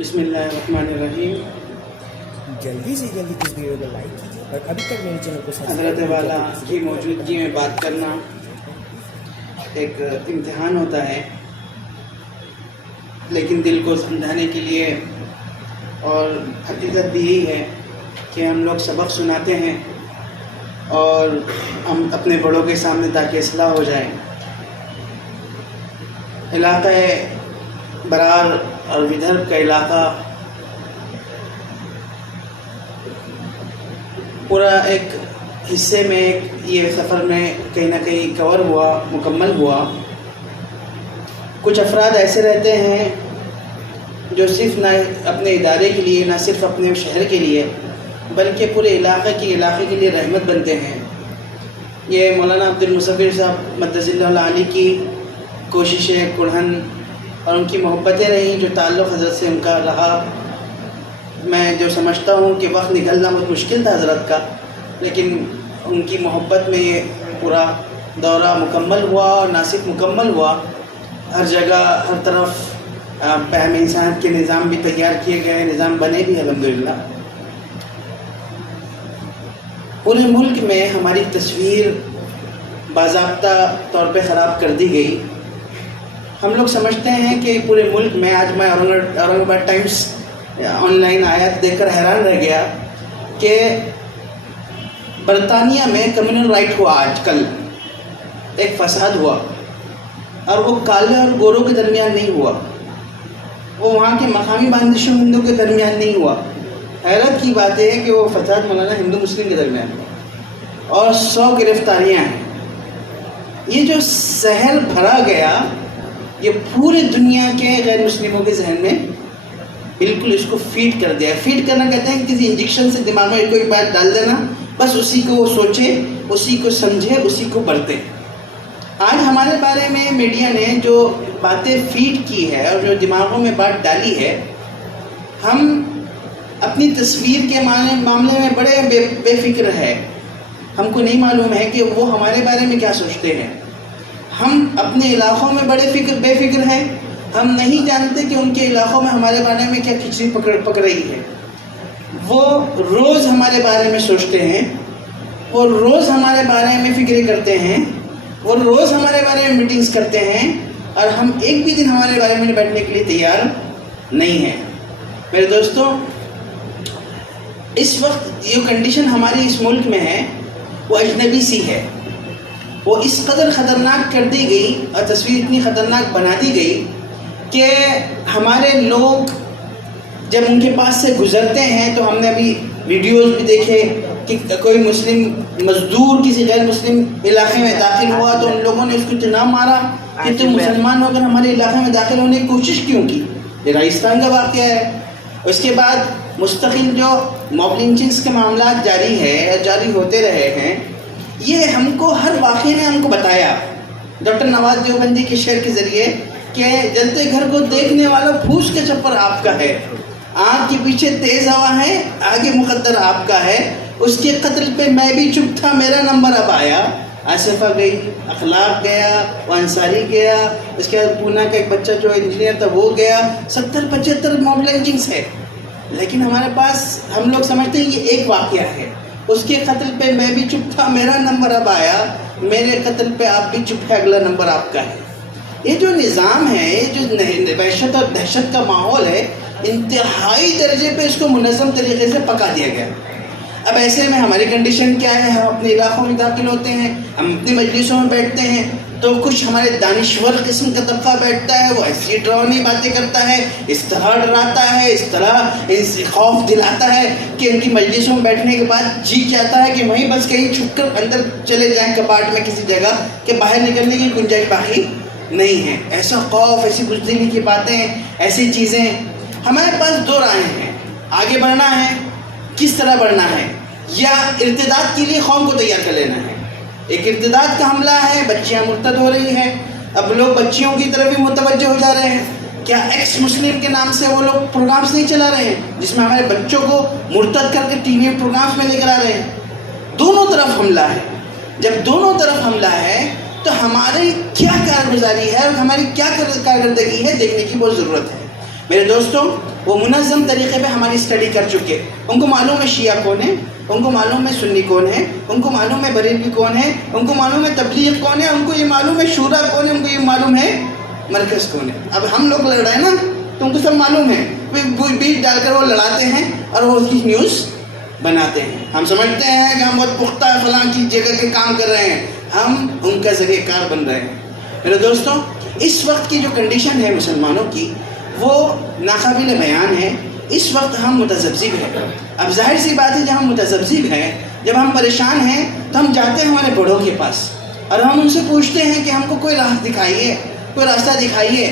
بسم اللہ الرحمن الرحیم۔ جلدی سے جلدی اس ویڈیو کو لائک کیجیے اور ابھی تک میرے چینل کو حضرت والا کی موجودگی میں بات کرنا ایک امتحان ہوتا ہے، لیکن دل کو سمجھانے کے لیے، اور حقیقت بھی یہی ہے کہ ہم لوگ سبق سناتے ہیں اور ہم اپنے بڑوں کے سامنے تاکہ اصلاح ہو جائے۔ علاقہ برار اور ودربھ کا علاقہ پورا ایک حصے میں یہ سفر میں کہیں نہ کہیں کور ہوا، مکمل ہوا۔ کچھ افراد ایسے رہتے ہیں جو صرف نہ اپنے ادارے کے لیے، نہ صرف اپنے شہر کے لیے، بلکہ پورے علاقے کے لیے رحمت بنتے ہیں۔ یہ مولانا عبد المصور صاحب مدث اللہ علیہ کی کوششیں، کڑھن اور ان کی محبتیں رہیں، جو تعلق حضرت سے ان کا رہا۔ میں جو سمجھتا ہوں کہ وقت نکلنا بہت مشکل تھا حضرت کا، لیکن ان کی محبت میں یہ پورا دورہ مکمل ہوا، اور نہ صرف مکمل ہوا، ہر جگہ ہر طرف بہم انسانیت کے نظام بھی تیار کیے گئے، نظام بنے بھی الحمدللہ۔ پورے ملک میں ہماری تصویر باضابطہ طور پہ خراب کر دی گئی۔ ہم لوگ سمجھتے ہیں کہ پورے ملک میں، آج میں اورنگ آباد ٹائمز آن لائن آیات دیکھ کر حیران رہ گیا کہ برطانیہ میں کمیونل رائٹ ہوا، آج کل ایک فساد ہوا، اور وہ کالے اور گوروں کے درمیان نہیں ہوا، وہ وہاں کے مقامی باشندوں ہندو کے درمیان نہیں ہوا۔ حیرت کی بات ہے کہ وہ فساد مولانا ہندو مسلم کے درمیان ہوا، اور 100 گرفتاریاں ہیں۔ یہ جو زہر بھرا گیا، یہ پورے دنیا کے غیر مسلموں کے ذہن میں بالکل اس کو فیڈ کر دیا۔ فیڈ کرنا کہتے ہیں کسی انجیکشن سے دماغ میں کوئی بات ڈال دینا، بس اسی کو وہ سوچے، اسی کو سمجھے، اسی کو برتے۔ آج ہمارے بارے میں میڈیا نے جو باتیں فیڈ کی ہے اور جو دماغوں میں بات ڈالی ہے، ہم اپنی تصویر کے معاملے میں بڑے بے فکر ہے۔ ہم کو نہیں معلوم ہے کہ وہ ہمارے بارے میں کیا سوچتے ہیں۔ ہم اپنے علاقوں میں بے فکر ہیں، ہم نہیں جانتے کہ ان کے علاقوں میں ہمارے بارے میں کیا کھچڑی پک رہی ہے۔ وہ روز ہمارے بارے میں سوچتے ہیں، وہ روز ہمارے بارے میں فکریں کرتے ہیں، وہ روز ہمارے بارے میں میٹنگز کرتے ہیں، اور ہم ایک بھی دن ہمارے بارے میں بیٹھنے کے لیے تیار نہیں ہیں۔ میرے دوستوں، اس وقت جو کنڈیشن ہماری اس ملک میں ہے وہ اجنبی سی ہے۔ وہ اس قدر خطرناک کر دی گئی اور تصویر اتنی خطرناک بنا دی گئی کہ ہمارے لوگ جب ان کے پاس سے گزرتے ہیں تو ہم نے ابھی ویڈیوز بھی دیکھے کہ کوئی مسلم مزدور کسی غیر مسلم علاقے میں داخل ہوا تو ان لوگوں نے اس کو اتنا مارا کہ تم مسلمان ہو کر ہمارے علاقے میں داخل ہونے کی کوشش کیوں کی۔ یہ راجستھان کا واقعہ ہے۔ اس کے بعد مستقل جو موب لنچنگز کے معاملات جاری ہے، جاری ہوتے رہے ہیں، یہ ہم کو ہر واقعے نے ہم کو بتایا ڈاکٹر نواز دیوبندی کے شعر کے ذریعے کہ جلتے گھر کو دیکھنے والا پھوس کے چپر آپ کا ہے، آنکھ کے پیچھے تیز ہوا ہے، آگے مقدر آپ کا ہے، اس کے قتل پہ میں بھی چپ تھا، میرا نمبر اب آیا۔ آصفہ گئی، اخلاق گیا، وہ انصاری گیا، اس کے بعد پونا کا ایک بچہ جو انجینئر تھا وہ گیا۔ 70-75 موب لنچنگز ہے، لیکن ہمارے پاس ہم لوگ سمجھتے ہیں یہ ایک واقعہ ہے۔ اس کے قتل پہ میں بھی چپ تھا، میرا نمبر اب آیا، میرے قتل پہ آپ بھی چپ ہے، اگلا نمبر آپ کا ہے۔ یہ جو نظام ہے، یہ جو وحشت اور دہشت کا ماحول ہے، انتہائی درجے پہ اس کو منظم طریقے سے پکا دیا گیا۔ اب ایسے میں ہماری کنڈیشن کیا ہے؟ ہم اپنے علاقوں میں داخل ہوتے ہیں، ہم اپنی مجلسوں میں بیٹھتے ہیں تو کچھ ہمارے دانشور قسم کا طبقہ بیٹھتا ہے، وہ ایسی ڈراؤنی باتیں کرتا ہے، اس طرح ڈراتا ہے، اس طرح خوف دلاتا ہے کہ ان کی مجلسوں میں بیٹھنے کے بعد جی چاہتا ہے کہ وہیں بس کہیں چھپ کر اندر چلے جائیں کپاٹ میں کسی جگہ، کہ باہر نکلنے کی گنجائش باقی نہیں ہے۔ ایسا خوف، ایسی بزدلی کی باتیں، ایسی چیزیں۔ ہمارے پاس دو راہیں ہیں، آگے بڑھنا ہے، کس طرح بڑھنا ہے، یا ارتداد کے لیے قوم کو تیار کر لینا ہے۔ ایک ارتداد کا حملہ ہے، بچیاں مرتد ہو رہی ہیں، اب لوگ بچیوں کی طرف بھی متوجہ ہو جا رہے ہیں۔ کیا ایکس مسلم کے نام سے وہ لوگ پروگرامز نہیں چلا رہے ہیں جس میں ہمارے بچوں کو مرتد کر کے ٹی وی پروگرامز میں لے کر آ رہے ہیں؟ دونوں طرف حملہ ہے۔ جب دونوں طرف حملہ ہے تو ہماری کیا کارگزاری ہے اور ہماری کیا کارکردگی ہے دیکھنے کی بہت ضرورت ہے۔ میرے دوستوں، وہ منظم طریقے پہ ہماری اسٹڈی کر چکے. ان کو معلوم ہے شیعہ کون ہے, ان کو معلوم ہے سنی کون ہے, ان کو معلوم ہے بریلوی کون ہے, ان کو معلوم ہے تبلیغ کون ہے, ان کو یہ معلوم ہے شورا کون ہے, ان کو یہ معلوم ہے مرکز کون ہے. اب ہم لوگ لڑ رہے ہیں نا, تو ان کو سب معلوم ہے, بیچ ڈال کر وہ لڑاتے ہیں اور وہ اس کی نیوز بناتے ہیں. ہم سمجھتے ہیں کہ ہم بہت پختہ فلاں کی جگہ کے کام کر رہے ہیں, ہم ان کا ذریعہ کار بن رہے ہیں. میرے دوستوں, اس وقت کی جو کنڈیشن ہے مسلمانوں کی وہ ناقابل بیان ہے. اس وقت ہم متذبذب ہیں. اب ظاہر سی بات ہے, جب ہم متذبذب ہیں, جب ہم پریشان ہیں, تو ہم جاتے ہیں ہمارے بڑوں کے پاس اور ہم ان سے پوچھتے ہیں کہ ہم کو کوئی راہ دکھائیے, کوئی راستہ دکھائیے.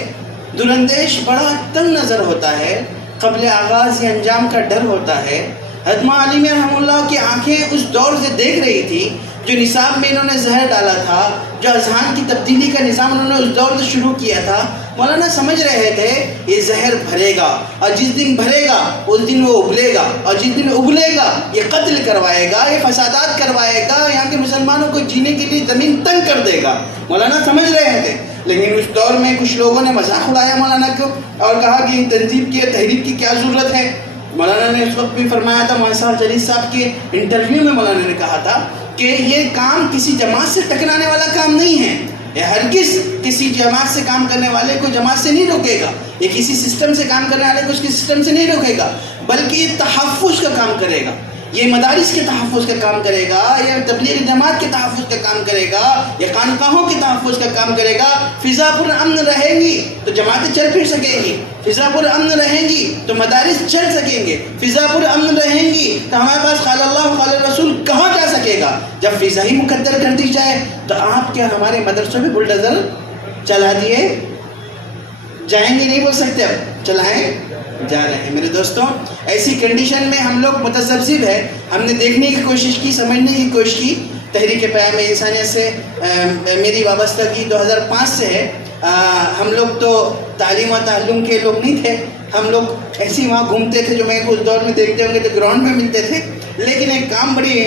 دراندیش بڑا تنگ نظر ہوتا ہے, قبل آغاز یہ انجام کا ڈر ہوتا ہے. حضرت علی رحمہ اللہ کی آنکھیں اس دور سے دیکھ رہی تھی جو نصاب میں انہوں نے زہر ڈالا تھا, جو اذہان کی تبدیلی کا نظام انہوں نے اس دور سے شروع کیا تھا. مولانا سمجھ رہے تھے یہ زہر بھرے گا, اور جس دن بھرے گا اس دن وہ ابلے گا, اور جس دن ابلے گا یہ قتل کروائے گا, یہ فسادات کروائے گا, یہاں کے مسلمانوں کو جینے کے لیے زمین تنگ کر دے گا. مولانا سمجھ رہے تھے. لیکن اس دور میں کچھ لوگوں نے مذاق اڑایا مولانا کو اور کہا کہ تنظیم کی تحریک کی کیا ضرورت ہے. مولانا نے اس وقت بھی فرمایا تھا, مولانا صاحب جلیل صاحب کے انٹرویو میں مولانا نے کہا تھا کہ یہ کام کسی جماعت سے ٹکرانے والا کام نہیں ہے. یہ ہرگز کسی جماعت سے کام کرنے والے کو جماعت سے نہیں روکے گا, یہ کسی سسٹم سے کام کرنے والے کو اس کے سسٹم سے نہیں روکے گا, بلکہ یہ تحفظ کا کام کرے گا, یہ مدارس کے تحفظ کا کام کرے گا, یہ تبلیغ جماعت کے تحفظ کا کام کرے گا, یہ خانقاہوں کے تحفظ کا کام کرے گا. فضا پر امن رہے گی تو جماعتیں چل پھر سکیں گی, فضا پر امن رہیں گی تو مدارس چل سکیں گے, فضا پر امن رہیں گی تو ہمارے پاس قال اللہ قال رسول کہاں جا سکے گا. جب فضا ہی مقدر کر دی جائے تو آپ کیا ہمارے مدرسوں میں بلڈوزر چلا دیے جائیں گے؟ نہیں بول سکتے, اب چلائیں جا رہے ہیں. میرے دوستوں, ایسی کنڈیشن میں ہم لوگ متذبذب ہیں. ہم نے دیکھنے کی کوشش کی, سمجھنے کی کوشش کی. تحریک پیام انسانیت سے میری وابستگی 2005 سے ہے. ہم لوگ تو تعلیم و تعلم کے لوگ نہیں تھے, ہم لوگ ایسے ہی وہاں گھومتے تھے. جو میں اس دور میں دیکھتے ہوں گے تو گراؤنڈ میں ملتے تھے. لیکن ایک کام بڑی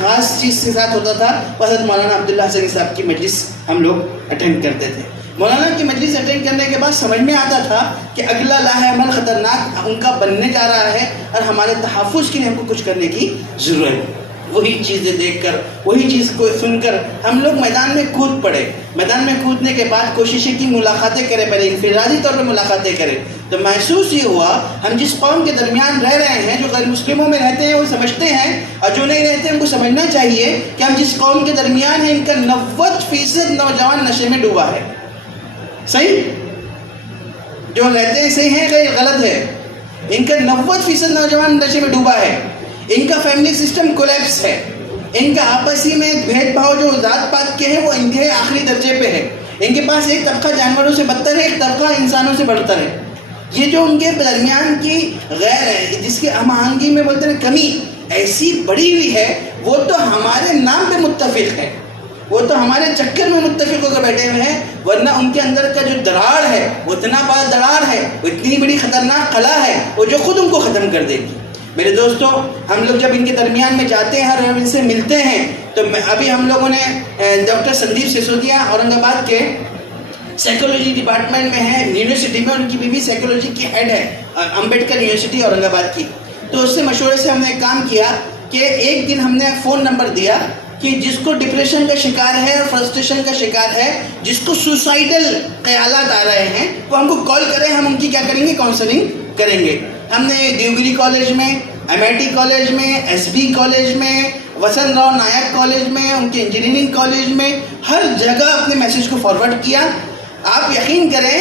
خاص چیز کے ساتھ ہوتا تھا, حضرت مولانا عبداللہ حسنی صاحب کی مجلس ہم لوگ اٹینڈ کرتے تھے. مولانا کی مجلس اٹینڈ کرنے کے بعد سمجھ میں آتا تھا کہ اگلا لاہ عمل خطرناک ان کا بننے جا رہا ہے اور ہمارے تحفظ کے لیے ہم کو کچھ کرنے کی ضرورت ہے. وہی چیزیں دیکھ کر, وہی چیز کو سن کر ہم لوگ میدان میں کود پڑے. میدان میں کودنے کے بعد کوششیں کی, ملاقاتیں کریں, پہلے انفرادی طور پہ ملاقاتیں کریں. تو محسوس یہ ہوا ہم جس قوم کے درمیان رہ رہے ہیں, جو غیر مسلموں میں رہتے ہیں وہ سمجھتے ہیں, اور جو نہیں رہتے ان کو سمجھنا چاہیے کہ ہم جس قوم کے درمیان ہیں ان کا 90% نوجوان نشے میں ڈوبا ہے. صحیح جو رہتے ہیں صحیح ہے کہ غلط ہے؟ ان کا 90% نوجوان نشے میں ڈوبا ہے. ان کا فیملی سسٹم کولیپس ہے. ان کا آپسی میں بھید بھاؤ جو ذات پات کے ہیں وہ انتہائی آخری درجے پہ ہے. ان کے پاس ایک طبقہ جانوروں سے بدتر ہے, ایک طبقہ انسانوں سے بڑھتر ہے. یہ جو ان کے درمیان کی غیر جس کی ہم آہنگی میں بولتے ہیں کمی ایسی بڑی ہوئی ہے, وہ تو ہمارے نام پہ متفق ہے, وہ تو ہمارے چکر میں متفق ہو کر بیٹھے ہوئے ہیں. ورنہ ان کے اندر کا جو دراڑ ہے وہ اتنا بڑا دراڑ ہے, وہ اتنی بڑی خطرناک قلعہ ہے, وہ جو خود ان کو ختم کر دے گی. میرے دوستوں, ہم لوگ جب ان کے درمیان میں جاتے ہیں اور ان سے ملتے ہیں تو ابھی ہم لوگوں نے ڈاکٹر سندیپ سسودیا اورنگ آباد کے سائیکولوجی ڈپارٹمنٹ میں ہے, یونیورسٹی میں, ان کی بیوی سائیکولوجی کی ہیڈ ہے امبیڈکر یونیورسٹی اورنگ آباد کی. تو اس سے مشورے سے ہم نے ایک کام کیا کہ ایک دن ہم نے فون نمبر دیا کہ جس کو ڈپریشن کا شکار ہے اور فرسٹریشن کا شکار ہے, جس کو سوسائڈل خیالات آ رہے ہیں, وہ ہم کو کال کریں, ہم ان کی کیا کریں گے, کاؤنسلنگ کریں گے. ہم نے دیوگری کالج میں, MIT کالج میں, SB کالج میں, وسن راؤ نائک کالج میں, ان کے انجینئرنگ کالج میں, ہر جگہ اپنے میسیج کو فارورڈ کیا. آپ یقین کریں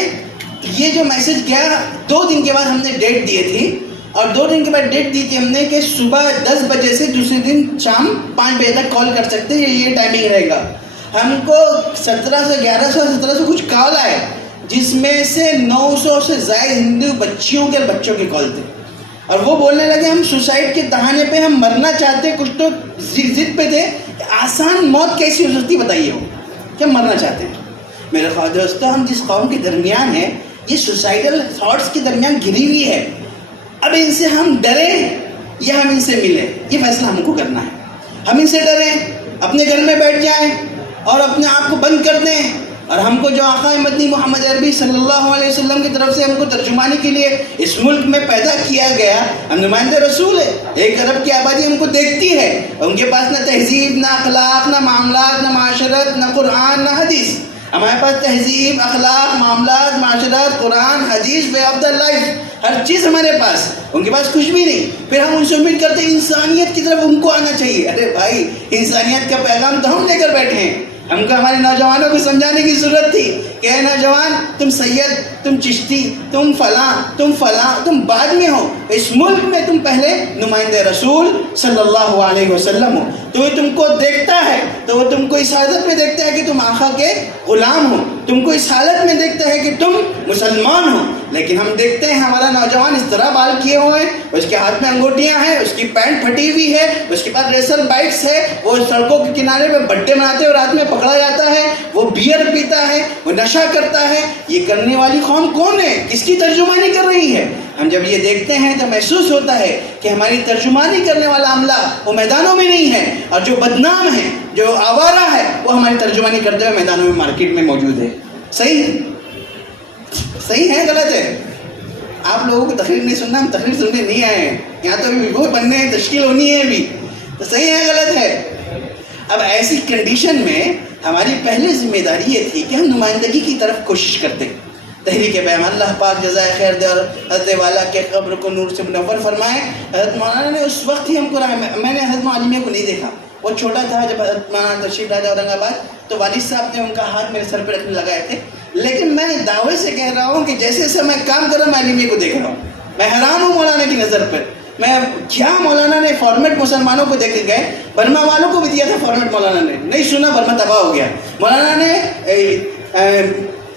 یہ جو میسیج گیا 2 دن کے بعد ہم نے ڈیٹ دی تھی, اور 2 دن کے بعد ڈیٹ دی تھی ہم نے کہ صبح 10 بجے سے دوسرے دن شام 5 بجے تک کال کر سکتے ہیں, یہ ٹائمنگ رہے گا. ہم کو 1700 کچھ کال آئے, جس میں سے 900 سے زائد ہندو بچیوں کے اور بچوں کے کال تھے. اور وہ بولنے لگے ہم سوسائڈ کے دہانے پہ ہم مرنا چاہتے, کچھ تو ضد پہ تھے, آسان موت کیسی ہو سکتی بتائیے ہو کہ ہم مرنا چاہتے ہیں. میرے خواہ دوستو, ہم جس قوم کے درمیان ہیں یہ سوسائڈل تھاٹس کے درمیان گھری ہوئی ہے. اب ان سے ہم ڈریں یا ہم ان سے ملیں, یہ فیصلہ ہم کو کرنا ہے. ہم ان سے ڈریں, اپنے گھر میں بیٹھ جائیں اور اپنے آپ کو بند کر دیں, اور ہم کو جو آقا مدنی محمد عربی صلی اللہ علیہ وسلم کی طرف سے ہم کو ترجمانی کے لیے اس ملک میں پیدا کیا گیا، ہم نمائندہ رسول ہے. 1 ارب کی آبادی ہم کو دیکھتی ہے، ان کے پاس نہ تہذیب، نہ اخلاق، نہ معاملات، نہ معاشرت، نہ قرآن، نہ حدیث. ہمارے پاس تہذیب، اخلاق، معاملات، معاشرت، قرآن، حدیث، وے آف دا لائف، ہر چیز ہمارے پاس. ان کے پاس کچھ بھی نہیں. پھر ہم ان سے امید کرتے ہیں انسانیت کی طرف ان کو آنا چاہیے. ارے بھائی، انسانیت کا پیغام تو ہم لے کر بیٹھے ہیں. ہم کو ہمارے نوجوانوں کو سمجھانے کی ضرورت تھی کہ اے نوجوان، تم سید، تم چشتی، تم فلاں، تم بعد میں ہو. اس ملک میں تم پہلے نمائندہ رسول صلی اللہ علیہ وسلم ہو. تو وہ تم کو دیکھتا ہے تو وہ تم کو اس حالت میں دیکھتا ہے کہ تم آقا کے غلام ہو، تم کو اس حالت میں دیکھتا ہے کہ تم مسلمان ہو. لیکن ہم دیکھتے ہیں ہمارا نوجوان اس طرح بال کیے ہوئے ہیں، اس کے ہاتھ میں انگوٹیاں ہیں، اس کی پینٹ پھٹی ہوئی ہے، اس کے پاس ریسر بائکس ہے، وہ سڑکوں کے کنارے پہ بڈے مناتے اور رات میں پکڑا جاتا ہے، وہ بیئر پیتا ہے، وہ نشہ کرتا ہے. یہ کرنے والی قوم کون ہے؟ کس کی ترجمانی کر رہی ہے؟ ہم جب یہ دیکھتے ہیں تو محسوس ہوتا ہے کہ ہماری ترجمانی کرنے والا عملہ وہ میدانوں میں نہیں ہے، اور جو بدنام ہے، جو آوارہ ہے، وہ ہماری ترجمانی کرتے ہوئے میدانوں میں، مارکیٹ میں موجود ہے. صحیح ہے غلط ہے؟ آپ لوگوں کو تقریر نہیں سننا، ہم تقریر سننے نہیں آئے ہیں یہاں. تو ابھی وہ بننے ہیں، تشکیل ہونی ہے ابھی. تو صحیح ہے غلط ہے؟ اب ایسی کنڈیشن میں ہماری پہلی ذمہ داری یہ تھی کہ ہم نمائندگی کی طرف کوشش کرتے. تحریک بیان، اللہ پاک جزائے خیر دے اور حضرت والا کے قبر کو نور سے منور فرمائے. حضرت مولانا نے اس وقت ہی ہم کو میں نے حضرت معلمیہ کو نہیں دیکھا، وہ چھوٹا تھا جب حضرت مولانا تشریف لایا اورنگ آباد، تو والد صاحب نے ان کا ہاتھ میرے سر پہ رکھنے لگائے تھے. لیکن میں دعوے سے کہہ رہا ہوں کہ جیسے جیسے میں کام کر رہا ہوں، میں عالمیہ کو دیکھ رہا ہوں. میں حیران ہوں مولانا کی نظر پر. میں کیا مولانا نے فارمیٹ مسلمانوں کو دیکھ گئے. برما والوں کو بھی دیا تھا فارمیٹ، مولانا نے نہیں سنا، برما تباہ ہو گیا. مولانا نے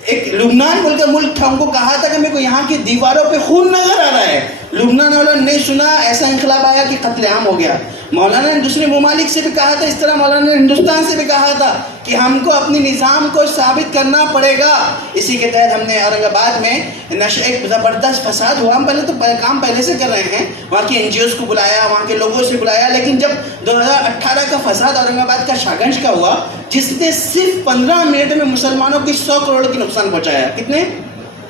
ایک لبنان بول کر ملک تھا، ان کو کہا تھا کہ میرے کو یہاں کی دیواروں پہ خون نظر آ رہا ہے. لبنان والوں نے نہیں سنا، ایسا انقلاب آیا کہ قتل عام ہو گیا. مولانا نے دوسرے ممالک سے بھی کہا تھا، اس طرح مولانا نے ہندوستان سے بھی کہا تھا کہ ہم کو اپنی نظام کو ثابت کرنا پڑے گا. اسی کے تحت ہم نے اورنگ آباد میں ایک زبردست فساد ہوا. ہم پہلے تو کام پہلے سے کر رہے ہیں، وہاں کی این جی اوز کو بلایا، وہاں کے لوگوں سے بلایا. لیکن جب 2018 کا فساد اورنگ آباد کا شاگنج کا ہوا، جس نے صرف 15 منٹ میں مسلمانوں کی 100 کروڑ کی نقصان پہنچایا. کتنے؟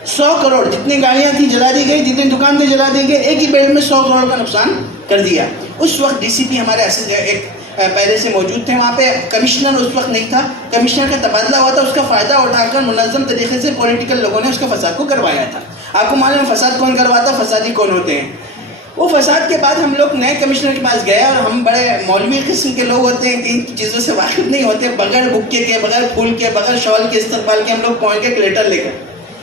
100 کروڑ. جتنی گاڑیاں تھیں جلا دی گئی، جتنی دکان تھیں جلا دی گئی، ایک ہی بیلٹ میں 100 کروڑ کا نقصان کر دیا. اس وقت ڈی سی پی ہمارے ایک پہلے سے موجود تھے وہاں پہ. کمشنر اس وقت نہیں تھا، کمشنر کا تبادلہ ہوا تھا. اس کا فائدہ اٹھا کر منظم طریقے سے پولیٹیکل لوگوں نے اس کا فساد کو کروایا تھا. آپ کو معلوم ہے فساد کون کرواتا، فسادی کون ہوتے ہیں. وہ فساد کے بعد ہم لوگ نئے کمشنر کے پاس گئے، اور ہم بڑے مولوی قسم کے لوگ ہوتے ہیں کہ ان چیزوں سے واقف نہیں ہوتے. بغیر بکے کے، بغیر پھول کے، بغیر شال کے استقبال کے ہم لوگ پہنچ گئے. ایک لیٹر لے کر،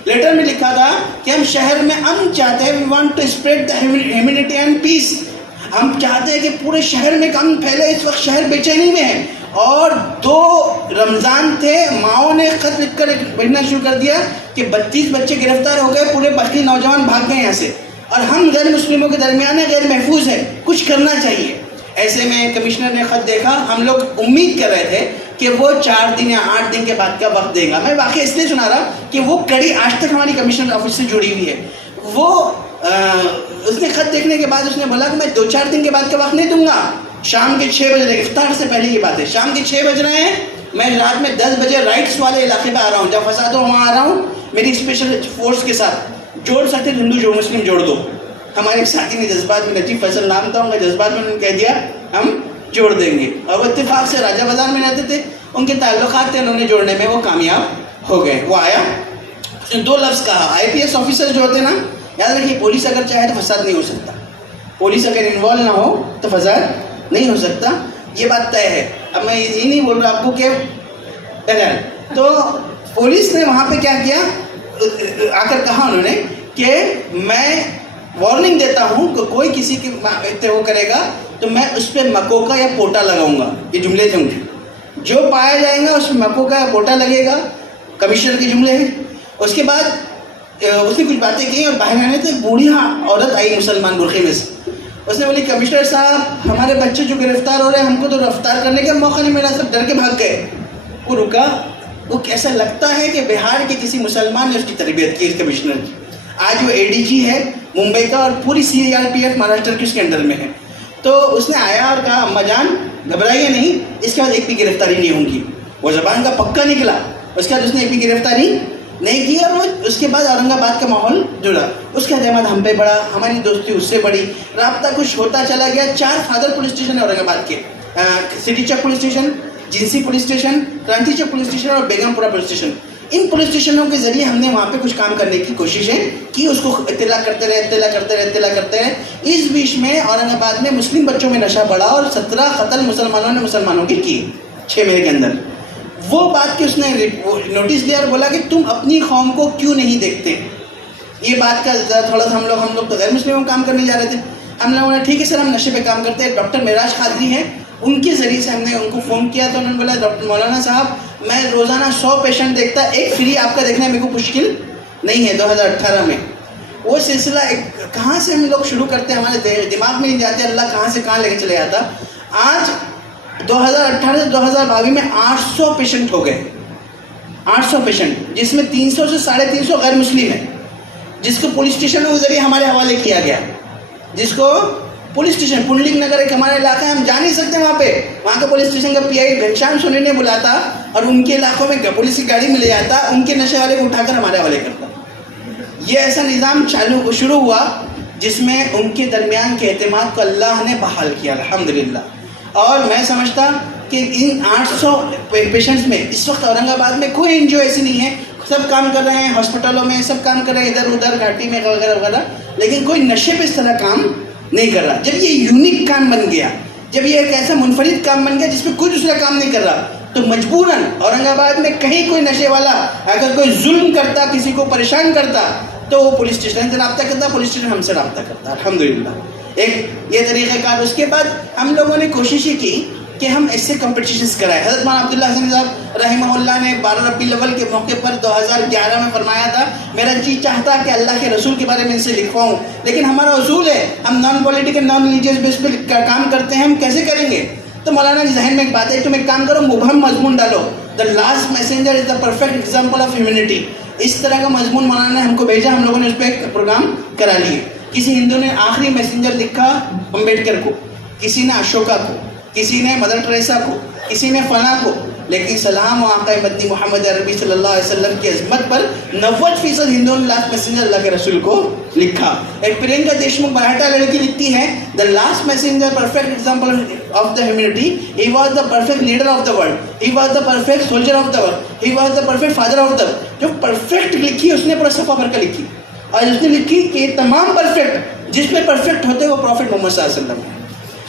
لیٹر میں لکھا تھا کہ ہم شہر میں امن چاہتے ہیں. We want to spread the humanity and peace. ہم چاہتے ہیں کہ پورے شہر میں امن پھیلے. اس وقت شہر بے چینی میں ہے. اور 2 رمضان تھے، ماؤں نے خط لکھ کر بھیجنا شروع کر دیا کہ 32 بچے گرفتار ہو گئے، پورے باقی نوجوان بھاگ گئے یہاں سے، اور ہم غیر مسلموں کے درمیان غیر محفوظ ہے، کچھ کرنا چاہیے. ایسے میں کمشنر نے خط دیکھا. ہم لوگ امید کر رہے تھے کہ وہ 4 دن یا 8 دن کے بعد کا وقت دے گا. میں واقعی اس لیے سنا رہا کہ وہ کڑی آج تک ہماری کمشنر آفس سے جڑی ہوئی ہے. وہ اس نے خط دیکھنے کے بعد اس نے بولا کہ میں 2-4 دن کے بعد کا وقت نہیں دوں گا. شام کے 6 بج رہے، افطار سے پہلے کی بات ہے، شام کے 6 بج رہے ہیں. میں رات میں 10 بجے رائٹس والے علاقے پہ آ رہا ہوں، جب فساد ہو وہاں آ رہا ہوں میری اسپیشل فورس کے ساتھ. جوڑ سکتے ہندو جو مسلم جوڑ دو. ہمارے ایک ساتھی نے جذبات میں، لطیف فیصل نام تھا ان کا، جذبات میں انہوں نے کہہ دیا ہم جوڑ دیں گے. اور وہ اتفاق سے راجہ بازار میں رہتے تھے، ان کے تعلقات تھے، انہوں نے جوڑنے میں وہ کامیاب ہو گئے. وہ آیا، اس نے 2 لفظ کہا. آئی پی ایس آفیسر جو ہوتے ہیں نا، یاد رکھیے پولیس اگر چاہے تو فساد نہیں ہو سکتا. پولیس اگر انوالو نہ ہو تو فساد نہیں ہو سکتا، یہ بات طے ہے. اب میں یہ نہیں بول رہا آپ کو کہ تو پولیس نے وہاں پہ کیا کیا، آ کر کہا انہوں نے کہ میں وارننگ دیتا ہوں کہ کوئی کسی کے وہ کرے گا تو میں اس پہ مکوکا یا پوٹا لگاؤں گا. یہ جملے تھے ان کے. جو پایا جائے گا اس میں مکوکا یا پوٹا لگے گا. کمشنر کے جملے ہیں. اس کے بعد اس نے کچھ باتیں کی اور باہر آنے تو ایک بوڑھی عورت آئی مسلمان برقعے میں سے. اس نے بولی کمشنر صاحب ہمارے بچے جو گرفتار ہو رہے ہیں، ہم کو تو رفتار کرنے کا موقع نہیں ملا، سب ڈر کے بھاگ گئے. وہ رکا. وہ کیسا لگتا ہے کہ بہار کے کسی مسلمان نے اس کی تربیت کی، اس کمشنر کی. آج وہ اے ڈی جی ہے ممبئی کا، اور پوری CRPF مہاراشٹر کی اس کے انڈر میں ہے. تو اس نے آیا اور کہا اماں جان گھبرائیے نہیں، اس کے بعد ایک بھی گرفتاری نہیں ہوں گی. وہ زبان کا پکا نکلا. اس کے بعد اس نے بھی گرفتاری نہیں کی، اور وہ اس کے بعد اورنگ آباد کا ماحول جڑا، اس کا اعتماد ہم پہ بڑھا، ہماری دوستی اس سے بڑھی، رابطہ کچھ ہوتا چلا گیا۔ 4 فادر پولیس اسٹیشن ہے اورنگ آباد کے، سٹی چوک پولیس اسٹیشن، جنسی پولیس اسٹیشن، کرانچی چوک پولیس اسٹیشن اور بیگم پورہ پولیس اسٹیشن۔ ان پولیس اسٹیشنوں کے ذریعے ہم نے وہاں پہ کچھ کام کرنے کی کوششیں کی، اس کو اطلاع کرتے رہے۔ اس بیچ میں اورنگ آباد میں مسلم بچوں میں نشہ بڑھا اور 17 قتل مسلمانوں کے کیے 6 مہینے کے اندر۔ وہ بات کہ اس نے نوٹس لیا اور بولا کہ تم اپنی قوم کو کیوں نہیں دیکھتے، یہ بات کا تھوڑا سا ہم لوگ تو غیر مسلموں میں کام کرنے جا رہے تھے، ہم لوگوں نے ٹھیک ہے سر ہم نشے پہ کام کرتے ہیں، ڈاکٹر معراج قادری ہیں ان کے ذریعے سے ہم نے ان کو فون کیا تو انہوں نے بولا ڈاکٹر مولانا صاحب میں روزانہ 100 پیشنٹ دیکھتا، ایک فری آپ کا دیکھنا میرے کو مشکل نہیں ہے۔ 2018 میں وہ سلسلہ کہاں سے ہم لوگ شروع کرتے ہیں، ہمارے دماغ میں نہیں جاتے اللہ کہاں سے کہاں لے کے چلے جاتا۔ آج 2018 سے 2022 میں 800 پیشنٹ ہو گئے، 800 پیشنٹ، جس میں 300 سے 350 غیر مسلم ہیں، جس کو پولیس اسٹیشنوں کے ذریعے ہمارے حوالے کیا گیا، جس کو پولیس اسٹیشن پنڈلک نگر ایک ہمارا علاقہ ہے، ہم جا نہیں سکتے وہاں کا پولیس اسٹیشن کا پی آئی گھنشیام سونی نے بلاتا اور ان کے علاقوں میں پولیس کی گاڑی میں لے جاتا، ان کے نشے والے کو اٹھا کر ہمارے حوالے کرتا۔ یہ ایسا نظام شروع ہوا جس میں ان کے درمیان کے اعتماد کو اللہ نے بحال کیا الحمدللہ۔ اور میں سمجھتا کہ ان 800 پیشنٹس میں اس وقت اورنگ آباد میں کوئی NGO ایسی نہیں ہے، سب کام کر رہے ہیں ہاسپٹلوں میں، سب کام کر رہے ہیں ادھر ادھر گھاٹی میں وغیرہ وغیرہ، لیکن کوئی نشے پہ اس طرح کام نہیں کر رہا۔ جب یہ یونیک کام بن گیا، جب یہ ایک ایسا منفرد کام بن گیا جس میں کوئی دوسرا کام نہیں کر رہا، تو مجبوراً اورنگ آباد میں کہیں کوئی نشے والا اگر کوئی ظلم کرتا، کسی کو پریشان کرتا، تو وہ پولیس اسٹیشن سے رابطہ کرتا، پولیس اسٹیشن ہم سے رابطہ کرتا الحمدللہ۔ ایک یہ طریقہ کار۔ اس کے بعد ہم لوگوں نے کوشش کی کہ ہم اس سے کمپٹیشنز کرائے۔ حضرت مولانا عبداللہ حسن صاحب رحمہ اللہ نے 12 ربیع الاول کے موقع پر 2011 میں فرمایا تھا میرا جی چاہتا کہ اللہ کے رسول کے بارے میں ان سے لکھواؤں، لیکن ہمارا اصول ہے ہم نان پولیٹیکل نان ریلیجیس بیس پہ کام کرتے ہیں، ہم کیسے کریں گے؟ تو مولانا کے ذہن میں ایک بات ہے، تم ایک کام کرو مبہم مضمون ڈالو، the last messenger is the perfect example of humanity. اس طرح کا مضمون مولانا نے ہم کو بھیجا، ہم لوگوں نے اس پہ ایک پروگرام کرا لیے۔ کسی ہندو نے آخری میسنجر لکھا امبیڈکر کو، کسی نے اشوکا کو، کسی نے مدر ٹریسا کو، کسی نے فلاں کو، لیکن سلام و آقا مدنی محمد عربی صلی اللہ علیہ وسلم کی عظمت پر 90% ہندوؤں نے لاسٹ میسنجر اللہ کے رسول کو لکھا۔ ایک پرینکا دیشمکھ مراٹھا لڑکی لکھتی ہے دا last messenger perfect example of the humanity, he was the perfect leader of the world, he was the perfect soldier of the world, he was the perfect father of the world. جو perfect لکھی اس نے پورا صفحہ بھر کر لکھی، اور اس نے لکھی کہ یہ تمام پرفیکٹ جس میں پرفیکٹ ہوتے وہ پروفیٹ محمد صلی اللہ علیہ وسلم ہے۔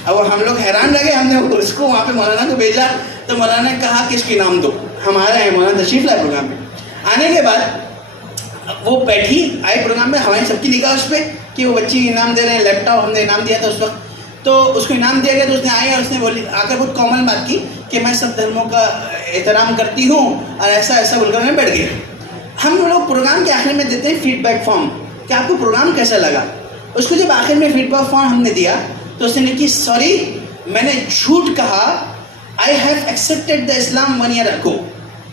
اب ہم لوگ حیران رہ گئے، ہم نے اس کو وہاں پہ مولانا کو بھیجا تو مولانا نے کہا کہ اس کے نام دو، ہمارا ہے مولانا تشریف لائے پروگرام میں۔ آنے کے بعد وہ بیٹھی آئی پروگرام میں، ہماری سب کی نگاہ اس پہ کہ وہ بچی انعام دے رہے ہیں، لیپ ٹاپ ہم نے انعام دیا تھا اس وقت، تو اس کو انعام دیا گیا تو اس نے آئی اور اس نے بولی آ کر بہت کامن بات کی کہ میں سب دھرموں کا احترام کرتی ہوں اور ایسا بول کر میں بیٹھ گیا۔ ہم لوگ پروگرام کے آخر میں دیتے ہیں فیڈ بیک فارم کہ آپ کو پروگرام کیسا لگا۔ اس کو جب آخر میں فیڈ بیک فارم ہم نے دیا تو اس نے لکھی سوری میں نے جھوٹ کہا، I have accepted the Islam 1 year ago،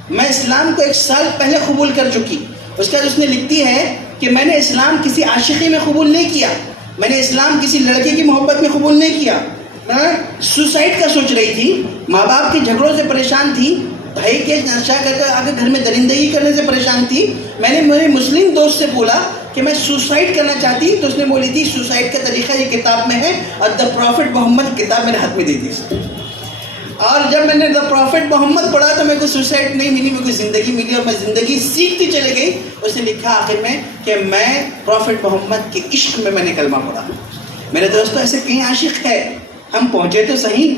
میں اسلام کو 1 سال پہلے قبول کر چکی۔ اس کے بعد اس نے لکھتی ہے کہ میں نے اسلام کسی عاشقی میں قبول نہیں کیا، میں نے اسلام کسی لڑکے کی محبت میں قبول نہیں کیا، میں سوسائڈ کا سوچ رہی تھی، ماں باپ کے جھگڑوں سے پریشان تھی، بھائی کے نشہ کر کر آ کے گھر میں درندگی کرنے سے پریشان تھی۔ میں نے میرے مسلم دوست سے بولا کہ میں سوسائڈ کرنا چاہتی، تو اس نے بولی تھی سوسائڈ کا طریقہ یہ کتاب میں ہے، اور دا پروفٹ محمد کتاب میرے ہاتھ میں دے دی۔ اور جب میں نے دا پروفٹ محمد پڑھا تو میرے کو سوسائڈ نہیں ملی، میرے کو زندگی ملی، اور میں زندگی سیکھتی چلے گئی۔ اس نے لکھا آخر میں کہ میں پروفٹ محمد کے عشق میں نے کلمہ پڑھا۔ میرے دوستوں ایسے کئی عاشق ہے، ہم پہنچے تو صحیح،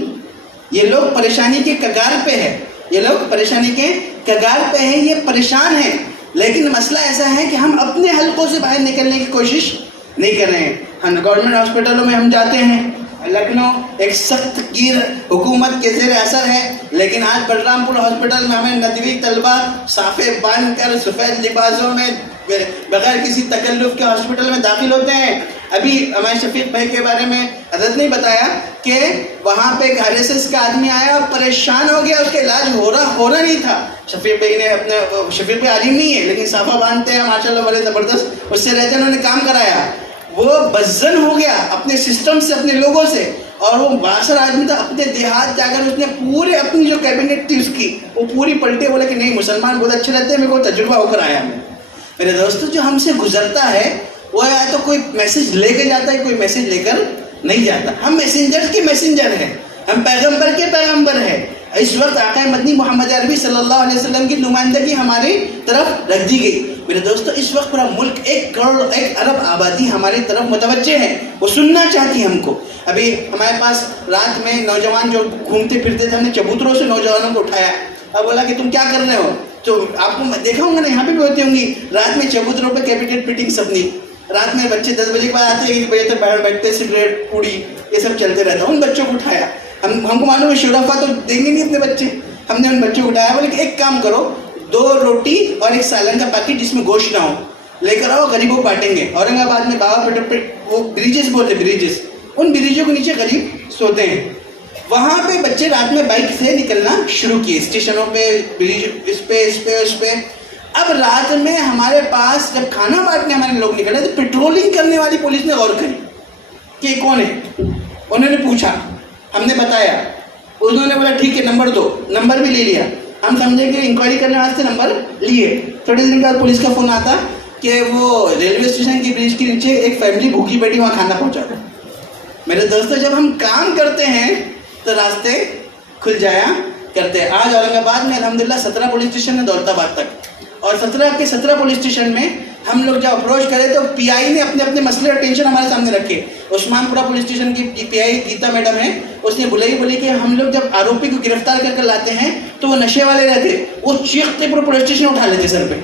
یہ لوگ پریشانی کے کگار پہ ہے، یہ لوگ پریشانی کے کگار پہ ہیں، یہ پریشان ہیں، لیکن مسئلہ ایسا ہے کہ ہم اپنے حلقوں سے باہر نکلنے کی کوشش نہیں کر رہے ہیں۔ ہم گورنمنٹ ہاسپٹلوں میں ہم جاتے ہیں، لکھنؤ ایک سخت گیر حکومت کے زیر اثر ہے، لیکن آج بلرام پور ہاسپٹل میں ہمیں ندوی طلبہ صافے باندھ کر سفید لباسوں میں بغیر کسی تکلف کے ہاسپٹل میں داخل ہوتے ہیں۔ ابھی ہمارے شفیق بھائی کے بارے میں حضرت نے بتایا کہ وہاں پہ ایک RSS کا آدمی آیا اور پریشان ہو گیا، اس کا علاج ہو رہا نہیں تھا۔ شفیق بھائی نے شفیق بھائی عالم نہیں ہے لیکن صافہ باندھتے ہیں ماشاءاللہ بڑے زبردست، اس سے رہتے انہوں نے کام کرایا، وہ بزن ہو گیا اپنے سسٹم سے، اپنے لوگوں سے، اور وہ باسر آدمی تھا, اپنے دیہات جا کر اس نے پورے اپنی جو کیبنٹ تھی اس کی وہ پوری پلٹے, بولے کہ نہیں مسلمان بہت اچھے رہتے ہیں, میرے کو تجربہ ہو کر آیا میں. میرے دوستو جو ہم سے گزرتا ہے وہ یا تو کوئی میسج لے کے جاتا ہے, کوئی میسج لے کر نہیں جاتا. ہم میسنجر کے میسنجر ہیں, ہم پیغمبر کے پیغمبر ہیں. اس وقت آقا مدنی محمد عربی صلی اللہ علیہ وسلم کی نمائندگی ہماری طرف رکھ دی گئی. میرے دوستو اس وقت پورا ملک 1 کروڑ 1 ارب آبادی ہماری طرف متوجہ ہے, وہ سننا چاہتی ہے ہم کو. ابھی ہمارے پاس رات میں نوجوان جو گھومتے پھرتے تھے, ہم نے چبوتروں سے نوجوانوں کو اٹھایا اور بولا کہ تم کیا کر رہے ہو. تو آپ کو دیکھا ہوں گا نا, یہاں پہ بھی ہوتی ہوں گی رات میں چبوتروں پہ کیبنٹ میٹنگ سبنی. رات میں بچے 10 بجے کے بعد آتے ہیں, 1 بجے تک باہر بیٹھتے, سگریٹ پوڑی یہ سب چلتے رہتا. ان بچوں کو اٹھایا, ہم کو معلوم ہے شرفا تو دیں گے نہیں اپنے بچے. ہم نے ان بچوں کو اٹھایا, بولے کہ ایک کام کرو, 2 روٹی اور 1 سالن کا پیکٹ جس میں گوشت نہ ہو لے کر آؤ, غریبوں کو بانٹیں گے. اورنگ آباد میں بابا پیٹر پہ وہ بریجز بولتے, بریجز, ان بریجوں کے نیچے غریب سوتے ہیں. وہاں پہ بچے رات میں بائک سے نکلنا شروع کیے, اسٹیشنوں پہ, بریج اس پہ. اب رات میں ہمارے پاس جب کھانا بانٹنے ہمارے لوگ نکلے تو پیٹرولنگ کرنے والی پولیس نے غور کری کہ یہ کون ہے. انہوں نے پوچھا, ہم نے بتایا, انہوں نے بولا ٹھیک ہے نمبر دو, نمبر بھی لے لیا. ہم سمجھے کہ انکوائری کرنے واسطے نمبر لیے. تھوڑے دن بعد پولیس کا فون آتا کہ وہ ریلوے اسٹیشن کے برج کے نیچے ایک فیملی بھوکی بیٹھی, وہاں کھانا پہنچا دو. میرے دوستو جب ہم کام کرتے ہیں تو راستے کھل جایا کرتے ہیں. آج اورنگ آباد میں الحمدللہ 17 پولیس اسٹیشن ہے دولت آباد تک, اور 17 کے 17 پولیس اسٹیشن میں ہم لوگ جب اپروچ کرے تو پی آئی نے اپنے اپنے مسئلے اور ٹینشن ہمارے سامنے رکھے. عثمان پورہ پولیس اسٹیشن کی پی آئی گیتا میڈم ہے, اس نے بولی کہ ہم لوگ جب آروپی کو گرفتار کر لاتے ہیں تو وہ نشے والے رہتے, وہ چیختے پورے پولیس اسٹیشن اٹھا لیتے سر پہ.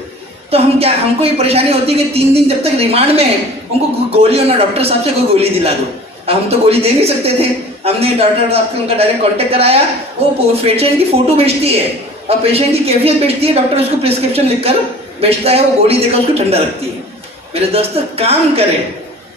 تو ہم کو یہ پریشانی ہوتی ہے کہ 3 دن جب تک ریمانڈ میں ہیں ان کو گولی, ہونا ڈاکٹر صاحب سے کوئی گولی دلا دو. ہم تو گولی دے نہیں سکتے تھے. ہم نے ڈاکٹر صاحب سے ان کا ڈائریکٹ کانٹیکٹ کرایا, وہ پیشنٹ کی فوٹو بھیجتی ہے اور پیشنٹ کی کیفیت بھیجتی ہے, ڈاکٹر اس کو پرسکرپشن لکھ کر بیچتا ہے, وہ گولی دے کر اس کو ٹھنڈا رکھتی ہے. میرے دوستو کام کریں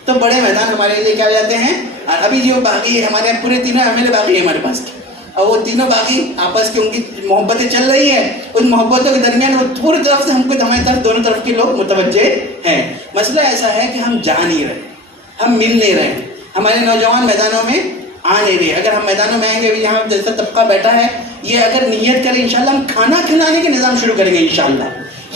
تو بڑے میدان ہمارے لیے کیا جاتے ہیں. اور ابھی جو باقی ہیں ہمارے پورے 3 ایم ایل اے باقی ہیں ہمارے پاس کی, اور وہ تینوں باقی آپس کی ان کی محبتیں چل رہی ہیں. ان محبتوں کے درمیان وہ پوری طرف سے ہم کو ہماری طرف دونوں طرف کے لوگ متوجہ ہیں. مسئلہ ایسا ہے کہ ہم جا نہیں رہے, ہم مل نہیں رہے, ہمارے نوجوان میدانوں میں آ نہیں رہے. اگر ہم میدانوں میں آئیں گے, یہاں جیسا طبقہ بیٹھا ہے یہ اگر نیت کرے انشاءاللہ ہم کھانا کھلانے کے نظام شروع کریں گے انشاءاللہ,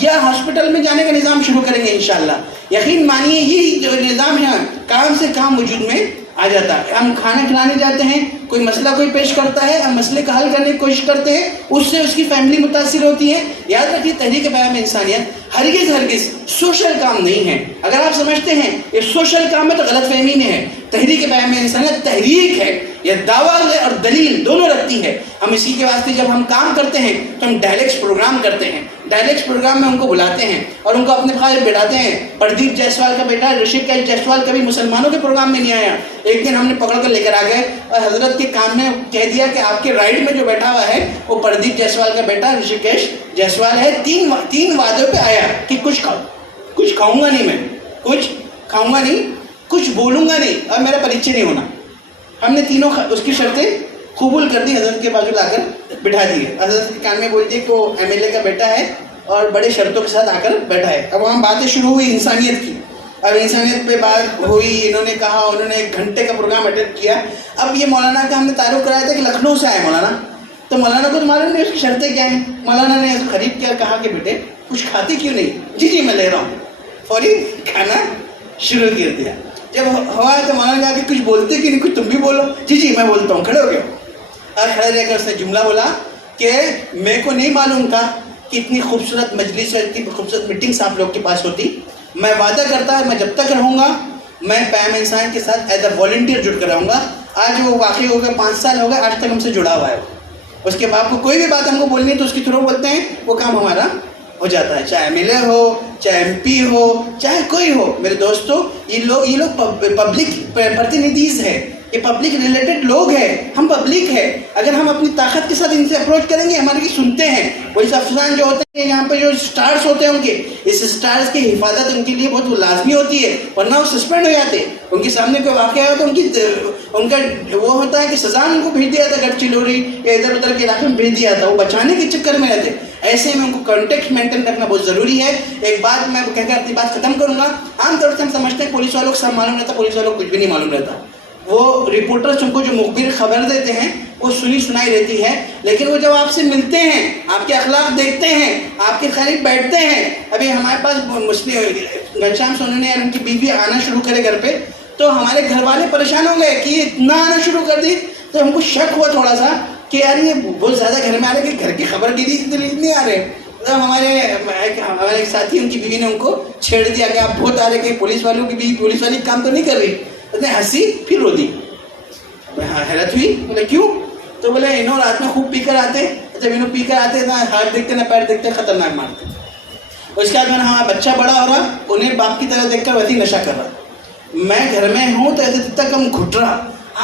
یا ہاسپٹل میں جانے کا نظام شروع کریں گے انشاءاللہ. یقین مانیے یہ جو نظام ہے کام سے کام وجود میں آ جاتا ہے. ہم کھانا کھلانے جاتے ہیں, کوئی مسئلہ کوئی پیش کرتا ہے, ہم مسئلے کا حل کرنے کی کوشش کرتے ہیں, اس سے اس کی فیملی متاثر ہوتی ہے. یاد رکھیے تحریک پیام انسانیت ہرگز سوشل کام نہیں ہے. اگر آپ سمجھتے ہیں یہ سوشل کام ہے تو غلط فہمی میں ہے. تحریک پیام انسانیت تحریک ہے, یہ دعویٰ اور دلیل دونوں رکھتی ہے. ہم اسی کے واسطے جب ہم کام کرتے ہیں تو ہم ڈائلیکس پروگرام کرتے ہیں. ڈائلیکس پروگرام میں ان کو بلاتے ہیں اور ان کو اپنے پاس بٹھاتے ہیں. پردیپ جیسوال کا بیٹا رشیکیش جیسوال کبھی مسلمانوں کے پروگرام میں نہیں آیا. ایک دن ہم نے پکڑ کر لے کر آ گئے اور حضرت کے کان میں کہہ دیا کہ آپ کے رائٹ میں جو بیٹھا ہوا ہے وہ پردیپ جیسوال کا بیٹا رشیکیش جیسوال ہے. 3 وعدوں پہ آیا کہ کچھ کھاؤں گا نہیں, میں کچھ کھاؤں گا نہیں, کچھ بولوں گا نہیں, اور میرا پریچے نہیں ہونا. ہم نے تینوں اس کی شرطیں قبول کر دی, حضرت کے بازو لا کر بٹھا دیے. حضرت کے کان میں بول دیے کہ وہ ایم ایل اے کا بیٹا ہے اور بڑے شرطوں کے ساتھ آ کر بیٹھا ہے. اب وہاں باتیں شروع ہوئی انسانیت کی, اب انسانیت پہ بات ہوئی, انہوں نے کہا, انہوں نے 1 گھنٹے کا پروگرام اٹینڈ کیا. اب یہ مولانا کا ہم نے تعارف کرایا تھا کہ لکھنؤ سے آئے مولانا, تو مولانا کو تو معلوم نہیں اس کی شرطیں کیا ہیں. مولانا نے قریب کیا, کہا کہ بیٹے کچھ کھاتے کیوں نہیں. جی جی میں لے رہا ہوں. فوری کھانا شروع کر دیا. جب ہوا تو مولانا کہا کہ کچھ بولتے کیوں نہیں, کچھ تم بھی بولو. جی جی میں بولتا ہوں. کھڑے ہو گئے اور کھڑے رہ کر اس نے جملہ بولا کہ میرے کو نہیں معلوم تھا کہ اتنی خوبصورت مجلس اور اتنی خوبصورت میٹنگس آپ لوگ کے پاس ہوتی. میں وعدہ کرتا ہے میں جب تک رہوں گا میں پیام انسان کے ساتھ ایز اے والنٹیئر جڑ کر رہوں گا. آج وہ واقعی ہو گئے 5 سال ہو گئے, آج تک ہم سے جڑا ہوا ہے. اس کے بعد کو کوئی بھی بات ہم کو بولنی ہے تو اس کی تھرو بولتے ہیں, وہ کام ہمارا ہو جاتا ہے. چاہے ایم ایل اے ہو, چاہے ایم پی ہو, چاہے کوئی ہو. میرے دوستو یہ لوگ پبلک پرتیندھیز ہیں, یہ پبلک ریلیٹڈ لوگ ہیں. ہم پبلک ہے, اگر ہم اپنی طاقت کے ساتھ ان سے اپروچ کریں گے ہماری کی سنتے ہیں. وہی افسران جو ہوتے ہیں یہاں پہ جو اسٹارس ہوتے ہیں ان کے, اس اسٹارس کی حفاظت ان کے لیے بہت لازمی ہوتی ہے, ورنہ وہ سسپینڈ ہو جاتے. ان کے سامنے کوئی واقعہ ہے تو ان کا وہ ہوتا ہے کہ سزا ان کو بھیج دیا جاتا, گڑچلوری یا ادھر ادھر کے علاقے میں بھیج دیا جاتا. وہ بچانے کے چکر میں رہتے. ایسے میں ان کو کانٹیکٹ مینٹین کرنا بہت ضروری ہے. ایک بات میں کہہ کر اپنی بات ختم کروں گا. عام طور سے ہم سمجھتے ہیں پولیس والوں کو سب معلوم رہتا, پولیس والوں کو کچھ بھی نہیں معلوم رہتا. وہ رپورٹرز ان کو جو مخبر خبر دیتے ہیں وہ سنی سنائی رہتی ہے، لیکن وہ جب آپ سے ملتے ہیں، آپ کے اخلاق دیکھتے ہیں، آپ کے قریب بیٹھتے ہیں. ابھی ہمارے پاس مسلم گھنشیام سونی نے ان کی بیوی آنا شروع کرے گھر پہ، تو ہمارے گھر والے پریشان ہو گئے کہ یہ اتنا آنا شروع کر دی. تو ہم کو شک ہوا تھوڑا سا کہ یار یہ بہت زیادہ گھر میں آ رہے کہ گھر کی خبر کی نہیں آ رہے. تو ہمارے ایک ساتھی ان کی بیوی نے ان کو چھیڑ دیا کہ آپ بہت آ رہے کہ پولیس والوں کی بیوی پولیس والی کام تو نہیں کر رہی. اتنے ہنسی پھر رو دی. حیرت ہوئی، بولے کیوں؟ تو بولے انہوں رات میں خوب پی کر آتے، جب انہوں پی کر آتے نہ ہاتھ دیکھتے نہ پیر دیکھتے، خطرناک مارتے. اس کے بعد میں نے ہمارا بچہ بڑا ہو رہا، انہیں باپ کی طرح دیکھ کر ویسے ہی نشہ کر رہا. میں گھر میں ہوں تو ایسے تک ہم گھٹ رہا،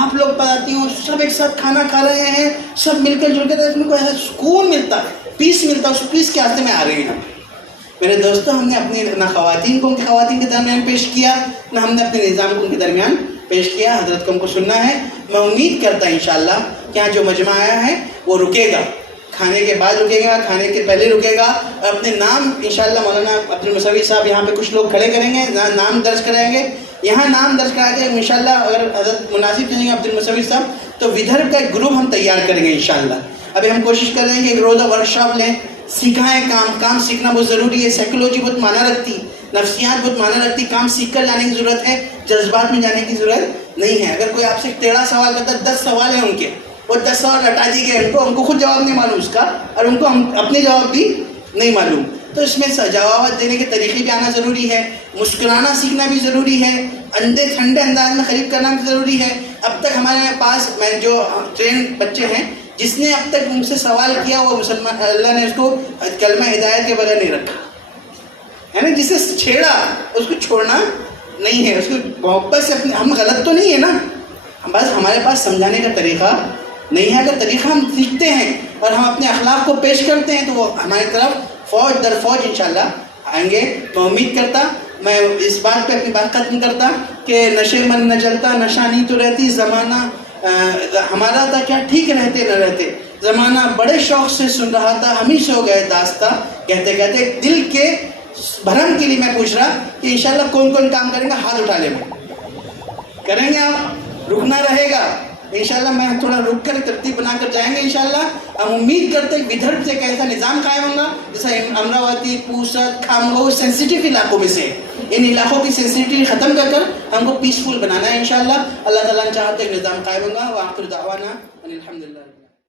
آپ لوگ بتاتی ہوں سب ایک ساتھ کھانا کھا رہے ہیں، سب مل کر جل کر، ان کو ایسا سکون ملتا، پیس ملتا. اس پیس کے راستے میں آ رہے ہیں. میرے دوستوں، ہم نے اپنی نہ خواتین کو ان کی خواتین کے درمیان پیش کیا، نہ ہم نے اپنے نظام کو ان کے درمیان پیش کیا. حضرت کو ہم کو سننا ہے. میں امید کرتا ہوں انشاءاللہ کہ یہاں جو مجمع آیا ہے وہ رکے گا، کھانے کے بعد رکے گا، کھانے کے پہلے رکے گا. اور اپنے نام انشاءاللہ مولانا عبدالمصوی صاحب یہاں پہ کچھ لوگ کھڑے کریں گے، نام درج کرائیں گے. یہاں نام درج کرا کے انشاءاللہ اگر حضرت مناسب چلیں گے عبدالمصوی صاحب تو ودرب کا ایک گروپ ہم تیار کریں گے انشاءاللہ. ابھی ہم کوشش کر رہے ہیں کہ ایک روزہ ورکشاپ لیں، سکھائیں. کام سیکھنا بہت ضروری ہے. سائیکولوجی بہت معنی رکھتی، نفسیات بہت معنی رکھتی. کام سیکھ کر جانے کی ضرورت ہے، جذبات میں جانے کی ضرورت نہیں ہے. اگر کوئی آپ سے ٹیڑھا سوال کرتا ہے، 10 سوال ہیں ان کے، وہ 10 سوال رٹا دی گئے، ان کو خود جواب نہیں معلوم اس کا، اور ان کو اپنے جواب بھی نہیں معلوم. تو اس میں جوابات دینے کے طریقے بھی آنا ضروری ہے، مسکرانا سیکھنا بھی ضروری ہے، ٹھنڈے انداز میں خرید کرنا بھی ضروری ہے. اب تک ہمارے پاس میں جو ٹرین بچے ہیں، جس نے اب تک ان سے سوال کیا وہ مسلمان، اللہ نے اس کو کلمہ ہدایت کے بغیر نہیں رکھا ہے نا. جسے چھیڑا اس کو چھوڑنا نہیں ہے، اس کو محبت سے ہم غلط تو نہیں ہے نا، بس ہمارے پاس سمجھانے کا طریقہ نہیں ہے. اگر طریقہ ہم سیکھتے ہیں اور ہم اپنے اخلاق کو پیش کرتے ہیں تو وہ ہماری طرف فوج در فوج انشاءاللہ آئیں گے. میں امید کرتا، میں اس بات پہ اپنی بات ختم کرتا کہ نشے من نہ جلتا، نشانی تو رہتی، زمانہ ہمارا تھا کیا ٹھیک رہتے نہ رہتے، زمانہ بڑے شوق سے سن رہا تھا، ہم ہی سو گئے داستہ کہتے کہتے. دل کے بھرم کے لیے میں پوچھ رہا کہ انشاءاللہ کون کون کام کریں گا، ہاتھ اٹھا لیں. کریں گے آپ؟ رکنا رہے گا انشاءاللہ. میں تھوڑا رک کر ترتیب بنا کر جائیں گے انشاءاللہ. ہم امید کرتے ہیں ودرب سے ایک ایسا نظام قائم ہوگا جیسا امراوتی، پوسد، کھامگاؤں سینسیٹیو علاقوں میں سے، ان علاقوں کی سینسیٹیوٹی ختم کر کر ہم کو پیسفل بنانا ہے انشاءاللہ. اللہ تعالیٰ نے چاہتے ایک نظام قائم ہوگا. وآخر دعوانا ان الحمدللہ.